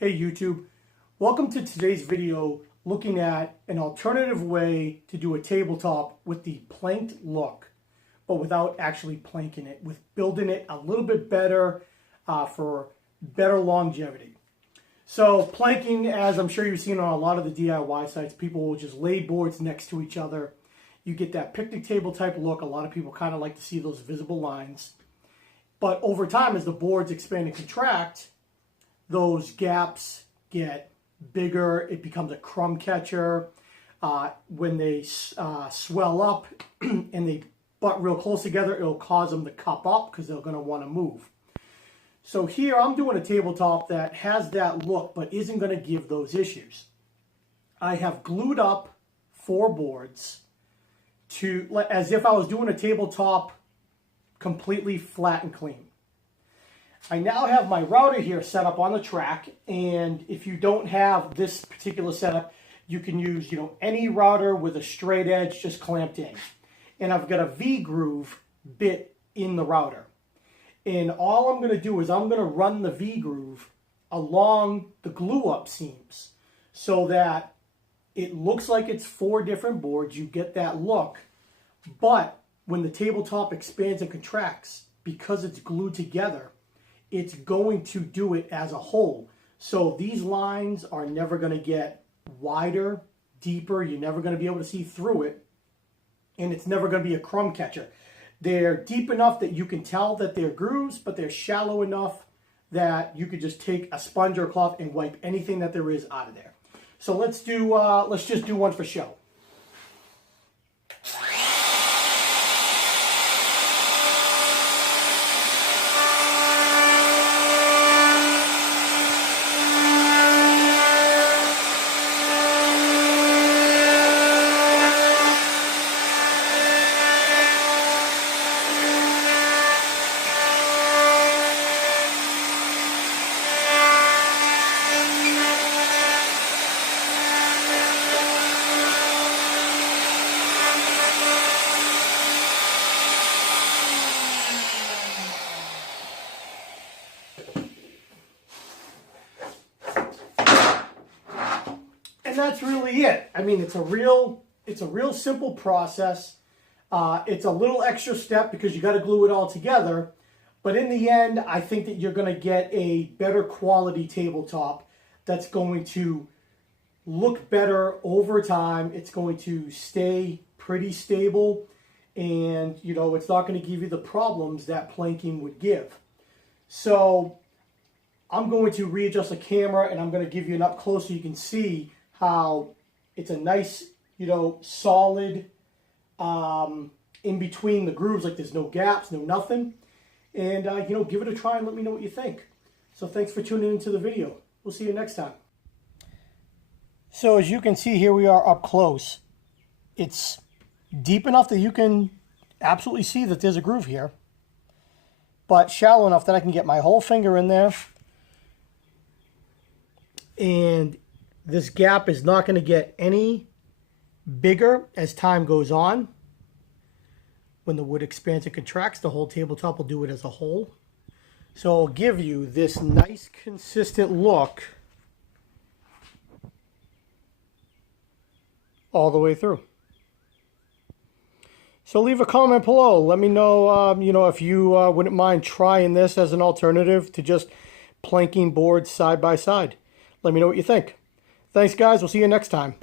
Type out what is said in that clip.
Hey YouTube, welcome to today's video looking at an alternative way to do a tabletop with the planked look, but without actually planking it, with building it a little bit better for better longevity. So planking, as I'm sure you've seen on a lot of the DIY sites, people will just lay boards next to each other. You get that picnic table type look. A lot of people kind of like to see those visible lines. But over time, as the boards expand and contract, those gaps get bigger. It becomes a crumb catcher. When they swell up and they butt real close together, it'll cause them to cup up because they're going to want to move. So here I'm doing a tabletop that has that look but isn't going to give those issues. I have glued up 4 boards to as if I was doing a tabletop completely flat and clean. I now have my router here set up on the track, and if you don't have this particular setup, you can use any router with a straight edge just clamped in. And I've got a V-groove bit in the router. And all I'm going to do is I'm going to run the V-groove along the glue-up seams so that it looks like it's 4 different boards. You get that look. But when the tabletop expands and contracts, because it's glued together, it's going to do it as a whole. So these lines are never going to get wider, deeper. You're never going to be able to see through it. And it's never going to be a crumb catcher. They're deep enough that you can tell that they're grooves, but they're shallow enough that you could just take a sponge or a cloth and wipe anything that there is out of there. So let's just do one for show. And that's really it. I mean, it's a real simple process. It's a little extra step because you got to glue it all together. But in the end, I think that you're going to get a better quality tabletop that's going to look better over time. It's going to stay pretty stable. And, it's not going to give you the problems that planking would give. So I'm going to readjust the camera and I'm going to give you an up close so you can see how it's a nice, solid in between the grooves, like there's no gaps, no nothing. And, give it a try and let me know what you think. So thanks for tuning into the video. We'll see you next time. So as you can see, here we are up close. It's deep enough that you can absolutely see that there's a groove here, but shallow enough that I can get my whole finger in there. And this gap is not going to get any bigger as time goes on. When the wood expands and contracts, the whole tabletop will do it as a whole. So it'll give you this nice consistent look all the way through. So leave a comment below. Let me know, if you wouldn't mind trying this as an alternative to just planking boards side by side. Let me know what you think. Thanks, guys. We'll see you next time.